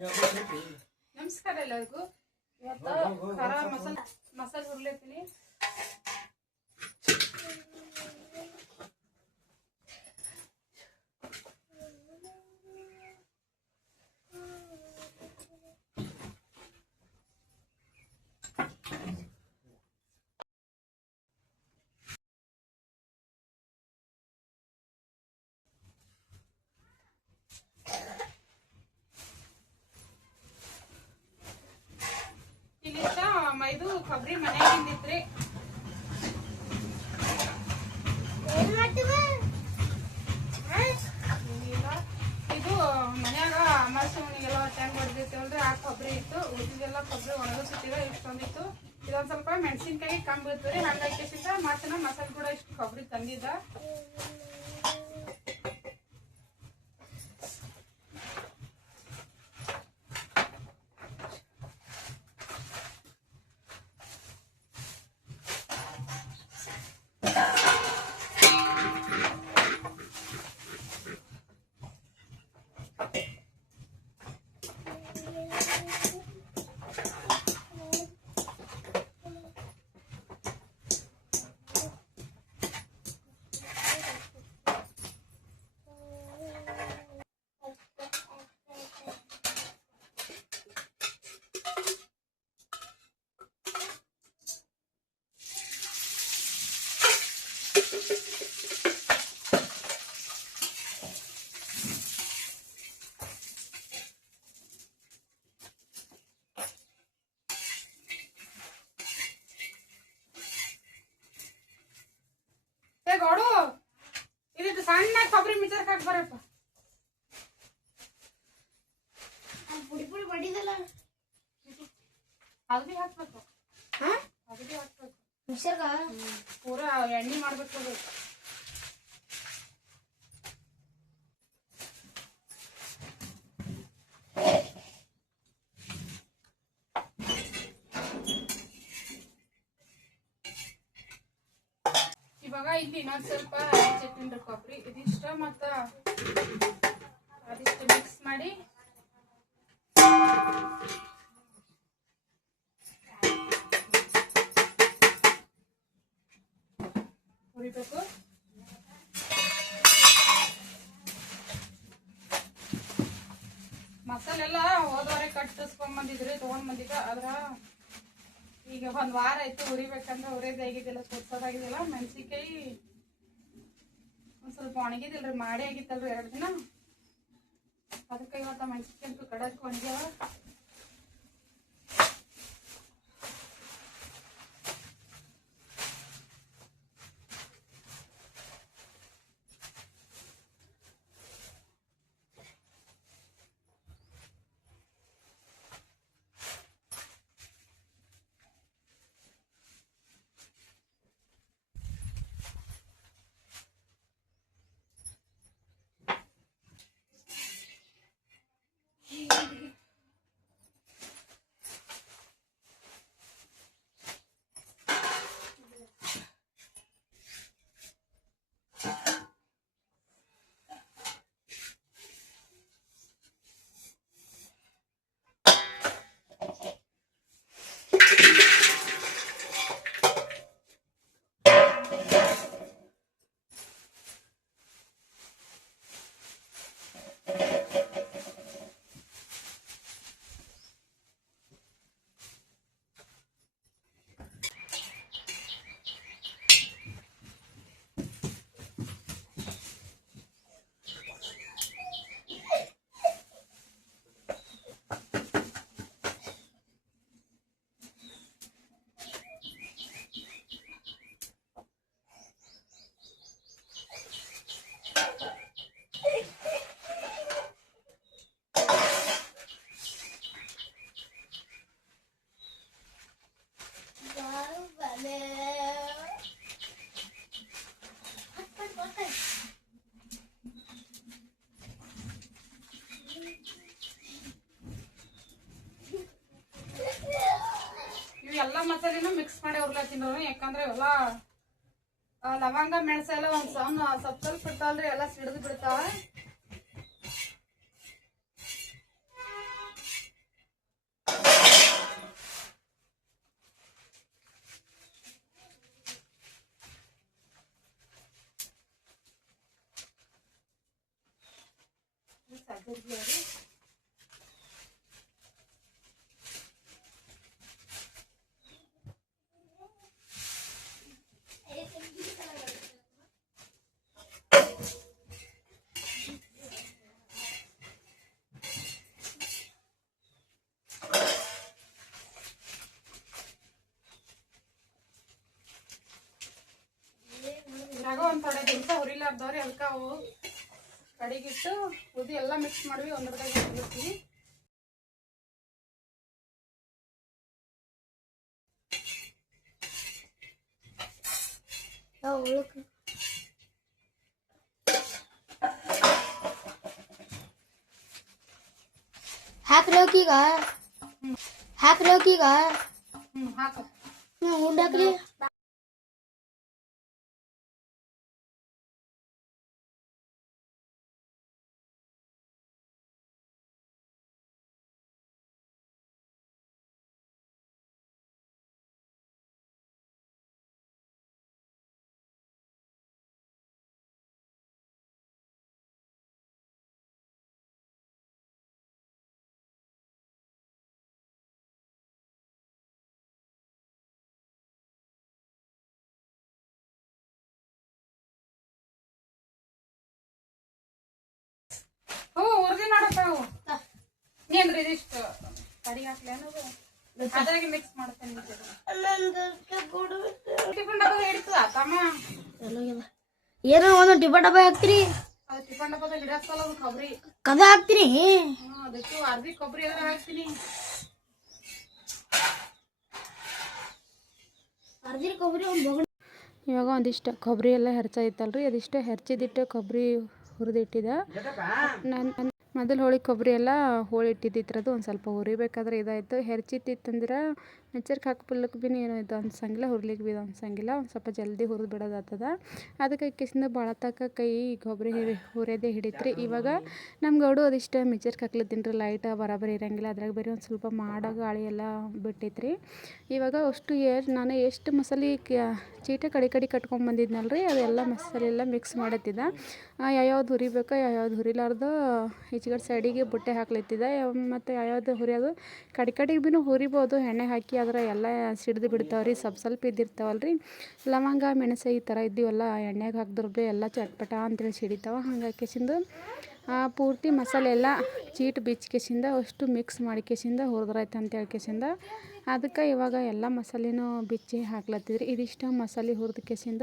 ನಮಸ್ಕಾರ ಎಲ್ಲರಿಗೂ. ಇವತ್ತು ಖಾರ ಮಸಾಲೆ ಹುರ್ಲತ್ತೀನಿ. ಇದು ಕೊಬ್ಬರಿ ಮನೆಯಾಗಿಂದಿತ್ರಿ. ಇದು ಮನ್ಯಾಗ ಅಮಾಸೆ ಹುಣ್ಣಿಗೆಲ್ಲ ಹೆಂಗ್ ಹೊಡೆದಿರ್ತೇವಲ್ರಿ, ಆ ಕೊಬ್ಬರಿ ಇತ್ತು. ಉಳಿದೆಲ್ಲ ಕೊಬ್ಬರಿ ಒಣಗಿಸಿಟ್ಟಿರೋ ಇಷ್ಟೊಂದಿತ್ತು. ಇದೊಂದ್ ಸ್ವಲ್ಪ ಮೆಣಸಿನ್ಕಾಯಿ ಕಮ್ಮಿ ಇರ್ತವ್ರಿ, ಹಂಗಾಗಿ ಮತ್ತೆ ಮಸಾಲೆ ಕೂಡ ಇಷ್ಟು ಕೊಬ್ಬರಿ ತಂದಿದ್ದ. ಗೌಡು, ಇದಕ್ಕೆ ಸಣ್ಣ ಕೊಬ್ಬರಿ ಮಿಚರ್ಕ್ ಹಾಕಿ ಬರಪ್ಪ. ಪುಡಿ ಪುಡಿ ಬಡಿದಲ್ಲ, ಅದು ಬಿ ಹಾಕ್ಬೇಕು. ಅದು ಬಿ ಹಾಕ್ಬೇಕು ಮಿಕ್ಸರ್ಗ. ಪೂರಾ ಎಣ್ಣೆ ಮಾಡ್ಬೇಕು. ಇವಾಗ ಇಲ್ಲಿ ಇನ್ನೊಂದ್ ಸ್ವಲ್ಪ ಚಟ್ನಿ ಕೊಬ್ಬರಿ ಇದಿಷ್ಟ ಮತ್ತ ಅದಿಷ್ಟು ಮಿಕ್ಸ್ ಮಾಡಿ ಹುರಿಬೇಕು. ಮಸಾಲೆಲ್ಲ ಹೋದವರೆ ಕಟ್ಟಿಸ್ಕೊಂಡ್ ಬಂದಿದ್ರಿ, ತಗೊಂಡ್ ಬಂದಿದ್ದ. ಅದ್ರ ಈಗ ಒಂದ್ ವಾರ ಆಯ್ತು ಹುರಿಬೇಕಂದ್ರೆ ಹುರಿದಾಗಿದ್ದಿಲ್ಲ, ಕೊಡ್ಸೋದಾಗಿದ್ದಿಲ್ಲ. ಮೆಣಸಿನ್ಕಾಯಿ ಒಂದ್ ಸ್ವಲ್ಪ ಒಣಗಿದಿಲ್ರಿ, ಮಾಡಿ ಆಗಿತ್ತಲ್ರಿ 2 ದಿನ. ಅದಕ್ಕೆ ಇವತ್ತ ಮೆಣಸಿನ್ಕಾಯಿ ಕಡಕ್ ಒಣಗ್ಯಾವ. ಎಲ್ಲ ಮಸಾಲೆನೂ ಮಿಕ್ಸ್ ಮಾಡಿ ಉರ್ಲಾತೀನಿ. ಯಾಕಂದ್ರೆ ಎಲ್ಲ ಲವಂಗ ಮೆಣಸ ಎಲ್ಲ ಒಂದ್ ಸ್ವಲ್ಪ ಇರ್ತಾವಲ್ರಿ, ಎಲ್ಲ ಸಿಡಿದು ಬಿಡ್ತಾವ. ಖಜೂರ್ಗಿ ರೀ. ಇದ್ರಾಗ ಒಂದು ಥೋಡೆ ದಿವಸ ಹುರಿಲಾರ್ದವ್ರಿ, ಅದಕ್ಕೆ ಅವು ಕಡಿಗಿಟ್ಟು ಉದಿ ಎಲ್ಲ ಮಿಕ್ಸ್ ಮಾಡ್ವಿ, ಒಂದ್ರದಾಗ ಹಾಕಿರ್ತೀವಿ. ಹಾಕ್ರಿ ಹಾಕಿ ಹಾಕ ಉಂಡಾಕ್ರಿ. ಹುರ್ದಿ ನೋಡಪ್ಪ. ಅವು ಏನ್ರಿ ಇದಿಷ್ಟು ಕಡಿಗೆ ಹಾಕ್ಲಿ ಅನ್ನೋದು ಅದ್ರಾಗೆ ಮಿಕ್ಸ್ ಮಾಡ್ತೇನೆ. ಟಿಫನ್ ಡಬ್ಬ ಹಿಡಿತದ ತಮ್ಮ, ಏನೋ ಒಂದು ಟಿಫನ್ ಡಬ್ಬ ಹಾಕ್ತಿರಿ. ಅದು ಟಿಫನ್ ಡಬ್ಬದಾಗ ಹಿಡಿಯತ್ತಲ್ಲ, ಅದು ಕೊಬ್ಬರಿ ಕದ ಹಾಕ್ತಿರಿ. ಅದಕ್ಕೆ ಅರ್ಧಿ ಕೊಬ್ಬರಿ ಎಲ್ಲ ಹಾಕ್ತೀನಿ. ಅರ್ಧಿ ಕೊಬ್ಬರಿ ಒಂದು ಇವಾಗ ಒಂದಿಷ್ಟು ಕೊಬ್ಬರಿ ಎಲ್ಲ ಹೆರ್ಚಾಯ್ತಲ್ರಿ, ಅದಿಷ್ಟು ಹೆರ್ಚಿದಿಟ್ಟು ಕೊಬ್ಬರಿ ಹುರಿದಿಟ್ಟಿದ್ದ. ನಾನು ಮೊದಲು ಹೋಳಿಗೆ ಕೊಬ್ಬರಿ ಎಲ್ಲ ಹೋಳಿ ಇಟ್ಟಿದ್ದಿತ್ರದು ಒಂದು ಸ್ವಲ್ಪ ಹುರಿಬೇಕಾದ್ರೆ ಇದಾಯಿತು. ಹೆರ್ಚಿತ್ತಿತ್ತಂದ್ರೆ ಮಿಕ್ಸರ್ಗೆ ಹಾಕಿ ಭೀ ಏನೋ ಇದು ಅನ್ಸಂಗಿಲ್ಲ, ಹುರ್ಲಿಕ್ಕೆ ಭೀ ಇದು ಅನ್ಸಂಗಿಲ್ಲ. ಒಂದು ಸ್ವಲ್ಪ ಜಲ್ದಿ ಹುರಿದು ಬಿಡೋದಾಗ್ತದ. ಅದಕ್ಕೆ ಕಿಸಿಂದ ಭಾಳತಕ್ಕ ಕೈ ಕೊಬ್ಬರಿ ಹುರಿಯೋದೇ ಹಿಡಿತ್ರಿ. ಇವಾಗ ನಮ್ಮ ಗೌಡು ಅದಿಷ್ಟು ಮಿಕ್ಸರ್ಗೆ ಹಾಕ್ಲತ್ತೀನಿ ರೀ, ಲೈಟ್ ಬರಾಬರಿ ಇರೋಂಗಿಲ್ಲ, ಅದ್ರಾಗ ಬೇರೆ ಒಂದು ಸ್ವಲ್ಪ ಮಾಡೋ ಗಾಳಿ ಎಲ್ಲ ಬಿಟ್ಟೈತ್ರಿ. ಇವಾಗ ಅಷ್ಟು ನಾನು ಎಷ್ಟು ಮಸಾಲೆ ಚೀಟೆ ಕಡೆ ಕಟ್ಕೊಂಡ್ಬಂದಿದ್ನಲ್ರಿ, ಅದೆಲ್ಲ ಮಸಾಲೆ ಎಲ್ಲ ಮಿಕ್ಸ್ ಮಾಡತ್ತಿದ್ದ. ಯಾವ್ಯಾವ್ದು ಹುರಿಬೇಕು ಯಾವ್ಯಾವ್ದು ಹುರಿಲಾರ್ದು ಈಚೆಗಡೆ ಸೈಡಿಗೆ ಬುಟ್ಟೆ ಹಾಕ್ಲತ್ತಿದ್ದ. ಮತ್ತು ಯಾವ್ಯಾವ್ದು ಹುರಿಯೋದು ಕಡೆಗೆ ಭೀ ಹುರಿಬೋದು ಎಣ್ಣೆ ಹಾಕಿ, ಆದ್ರೆ ಎಲ್ಲ ಸಿಡ್ದು ಬಿಡ್ತಾವ್ರಿ, ಸ್ವಲ್ಪ ಇದ್ದಿರ್ತಾವಲ್ರಿ. ಲವಂಗ ಮೆಣಸು ಈ ಥರ ಇದ್ದೀವಲ್ಲ ಎಣ್ಣೆಗೆ ಹಾಕಿದ್ರು ಭೀ ಎಲ್ಲ ಚಟ್ಪಟ ಅಂತೇಳಿ ಸಿಡಿತಾವ. ಹಂಗಾಕಿಸಿಂದು ಪೂರ್ತಿ ಮಸಾಲೆ ಎಲ್ಲ ಚೀಟ್ ಬಿಚ್ಚಿಸಿಂದ ಅಷ್ಟು ಮಿಕ್ಸ್ ಮಾಡಿಕೆಸಿಂದ ಹುರಿದ್ರಾಯ್ತು ಅಂತ ಹೇಳ್ಕೆಸಿಂದ ಅದಕ್ಕೆ ಇವಾಗ ಎಲ್ಲ ಮಸಾಲೆನೂ ಬಿಚ್ಚಿ ಹಾಕ್ಲತ್ತಿದ್ರಿ. ಇದಿಷ್ಟು ಮಸಾಲೆ ಹುರಿದ ಕೆಸಿಂದ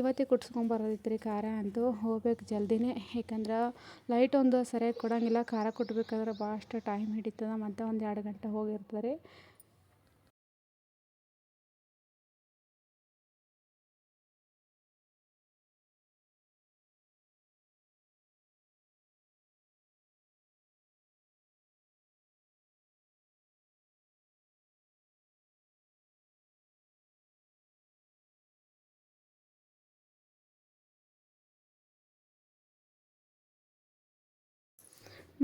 ಇವತ್ತೇ ಕುಟ್ಸ್ಕೊಂಬರೋದಿತ್ತು ರೀ. ಖಾರ ಅಂತೂ ಹೋಗ್ಬೇಕು ಜಲ್ದಿನೇ, ಯಾಕಂದ್ರೆ ಲೈಟ್ ಒಂದು ಸರಿಯಾಗಿ ಕೊಡೋಂಗಿಲ್ಲ. ಖಾರ ಕೊಟ್ಬೇಕಾದ್ರೆ ಭಾಳಷ್ಟು ಟೈಮ್ ಹಿಡಿತದ, ಮತ್ತು ಒಂದು 2 ಗಂಟೆ ಹೋಗಿರ್ತದೆ ರೀ.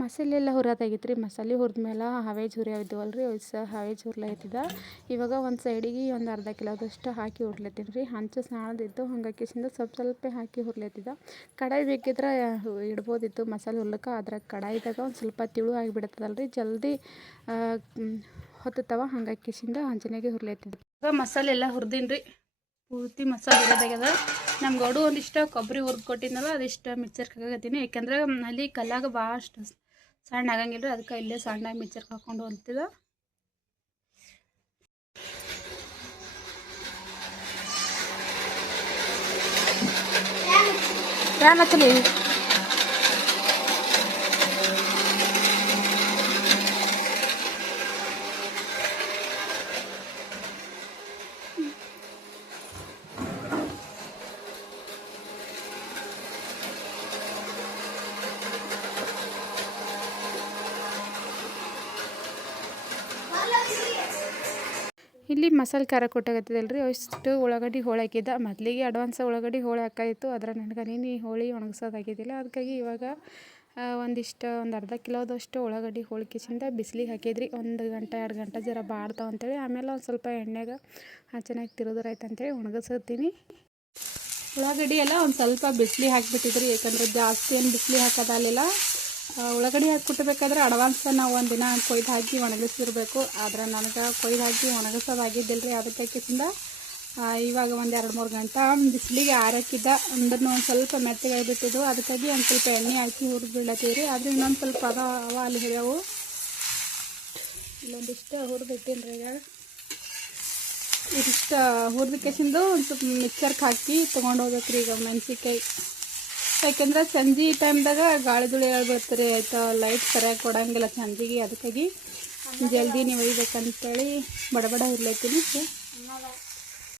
ಮಸಾಲೆ ಎಲ್ಲ ಹುರಿಯೋದಾಗಿತ್ತು ರೀ. ಮಸಾಲೆ ಹುರಿದ್ಮೇಲೆ ಹವೇಜ್ ಹುರಿಯೋದಿವಲ್ಲ ರೀ, ಹವೇಜ್ ಹುರ್ಲತ್ತಿದ್ದ. ಇವಾಗ ಒಂದು ಸೈಡಿಗೆ ಒಂದು ಅರ್ಧ ಕಿಲೋದಷ್ಟು ಹಾಕಿ ಹುರ್ಲತ್ತೀನಿ ರೀ. ಹಂಚು ಸಾಣದಿತ್ತು, ಹಂಗಾಕಿಸಿಂದ ಸ್ವಲ್ಪ ಹಾಕಿ ಹುರ್ಲತ್ತಿದ್ದ. ಕಡಾಯಿ ಬೇಕಿದ್ರೆ ಇಡ್ಬೋದಿತ್ತು ಮಸಾಲೆ ಹುರ್ಲಿಕ್ಕೆ, ಅದ್ರಾಗ ಕಡಾಯಿದಾಗ ಒಂದು ಸ್ವಲ್ಪ ತಿಳು ಆಗಿಬಿಡ್ತದಲ್ಲ ರೀ, ಜಲ್ದಿ ಹೊತ್ತುತ್ತವ. ಹಂಗಾಕಿಸಿಂದ ಹಂಚಿನಾಗೆ ಹುರ್ಲತ್ತಿದ್ದ. ಇವಾಗ ಮಸಾಲೆ ಎಲ್ಲ ಹುರಿದೀನಿ ರೀ, ಪೂರ್ತಿ ಮಸಾಲೆ ಹುರಿಯೋದಾಗ್ಯದ. ನಮ್ಮ ಗೌಡು ಒಂದಿಷ್ಟು ಕೊಬ್ಬರಿ ಹುರಿದು ಕೊಟ್ಟಿದ್ನಲ್ಲ, ಅದಿಷ್ಟು ಮಿಕ್ಸರ್ಗೆ ಹಾಕತ್ತೀನಿ. ಯಾಕೆಂದ್ರೆ ಅಲ್ಲಿ ಕಲ್ಲಾಗ ಭಾಳಷ್ಟು ಸಣ್ಣ ಆಗಂಗಿಲ್ಲ ರೀ, ಅದಕ್ಕೆ ಇಲ್ಲೇ ಸಣ್ಣಾಗಿ ಮಿಕ್ಸರ್ಗೆ ಹಾಕ್ಕೊಂಡು ಹೊಲ್ತಿದ್ದ. ಏನತ್ತಲಿ ಇಲ್ಲಿ ಮಸಾಲೆ ಖಾರ ಕೊಟ್ಟಾಗತ್ತದಲ್ಲ ರೀ, ಅಷ್ಟು ಉಳ್ಳಾಗಡ್ಡಿ ಹೋಳಿ ಹಾಕಿದ್ದ. ಮೊದಲಿಗೆ ಅಡ್ವಾನ್ಸ್ ಉಳ್ಳಾಗಡ್ಡಿ ಹೋಳಿ ಹಾಕಾಯಿತ್ತು, ಅದ್ರ ನನಗೆ ನೀನು ಹೋಳಿ ಒಣಗಿಸೋದಾಗಿದ್ದಿಲ್ಲ. ಅದಕ್ಕಾಗಿ ಇವಾಗ ಒಂದು ಅರ್ಧ ಕಿಲೋದಷ್ಟು ಉಳ್ಳಾಗಡ್ಡಿ ಹೋಳಿಕೆಸಿಂದ ಬಿಸಿಲಿಗೆ ಹಾಕಿದ್ರಿ. 1 ಗಂಟೆ 2 ಗಂಟೆ ಜರ ಬಾಡ್ತಾವ ಅಂತೇಳಿ. ಆಮೇಲೆ ಒಂದು ಸ್ವಲ್ಪ ಎಣ್ಣೆಗೆ ಚೆನ್ನಾಗಿ ತಿರುದ್ರಾಯ್ತು ಅಂತೇಳಿ ಒಣಗಿಸ್ತೀನಿ. ಉಳ್ಳಾಗಡ್ಡಿ ಎಲ್ಲ ಒಂದು ಸ್ವಲ್ಪ ಬಿಸಿಲಿಗೆ ಹಾಕಿಬಿಟ್ಟಿದ್ರಿ, ಯಾಕಂದ್ರೆ ಜಾಸ್ತಿ ಏನು ಬಿಸಿಲಿಗೆ ಹಾಕೋದಾಗಲಿಲ್ಲ. ಉಳ್ಳಾಗಡ್ಡಿ ಹಾಕಿ ಕುಟ್ಟಬೇಕಾದ್ರೆ ಅಡ್ವಾನ್ಸ್ ನಾವು ಒಂದಿನ ಕೊಯ್ದು ಹಾಕಿ ಒಣಗಿಸಿರ್ಬೇಕು. ಆದ್ರೆ ನನಗೆ ಕೊಯ್ದು ಹಾಕಿ ಒಣಗಿಸೋದಾಗಿದ್ದಿಲ್ಲ ರೀ. ಅದಕ್ಕೆ ಕಿಸಿಂದ ಇವಾಗ ಒಂದು 2-3 ಗಂಟೆ ಬಿಸಿಲಿಗೆ ಆರಕ್ಕಿದ್ದ ಅಂದ್ರೂ ಒಂದು ಸ್ವಲ್ಪ ಮೆತ್ತಗೆ ಆಗಿಬಿಟ್ಟಿದ್ದು. ಅದಕ್ಕಾಗಿ ಒಂದು ಸ್ವಲ್ಪ ಎಣ್ಣೆ ಹಾಕಿ ಹುರಿದು ಬಿಡ್ಲತ್ತೀವಿ ರೀ. ಆದರೆ ಇನ್ನೊಂದು ಸ್ವಲ್ಪ ಅವ ಅಲ್ಲಿ ಹಿಡಿಯವು ಇಲ್ಲೊಂದಿಷ್ಟು ಹುರಿದು ಇಟ್ಟೀನಿ ರೀ. ಈಗ ಇದಿಷ್ಟು ಹುರಿದ ಕೆಸಿಂದು ಒಂದು ಸ್ವಲ್ಪ ಮಿಕ್ಸರ್ಗೆ ಹಾಕಿ ತೊಗೊಂಡು ಹೋಗ್ಬೇಕು ರೀ. ಈಗ ಮೆಣಸಿನ್ಕಾಯಿ ಯಾಕೆಂದ್ರೆ ಸಂಜೆ ಟೈಮ್ದಾಗ ಗಾಳಿ ಧೂಳಿ ಹೇಳ್ಬಿಡ್ತೀರಿ ಆಯಿತಾ, ಲೈಟ್ ಸರಿಯಾಗಿ ಕೊಡೋಂಗಿಲ್ಲ ಸಂಜೆಗೆ. ಅದಕ್ಕಾಗಿ ಜಲ್ದಿ ನೀವು ಒಯ್ಬೇಕಂತೇಳಿ ಬಡ ಇರ್ಲೈತೀನಿ.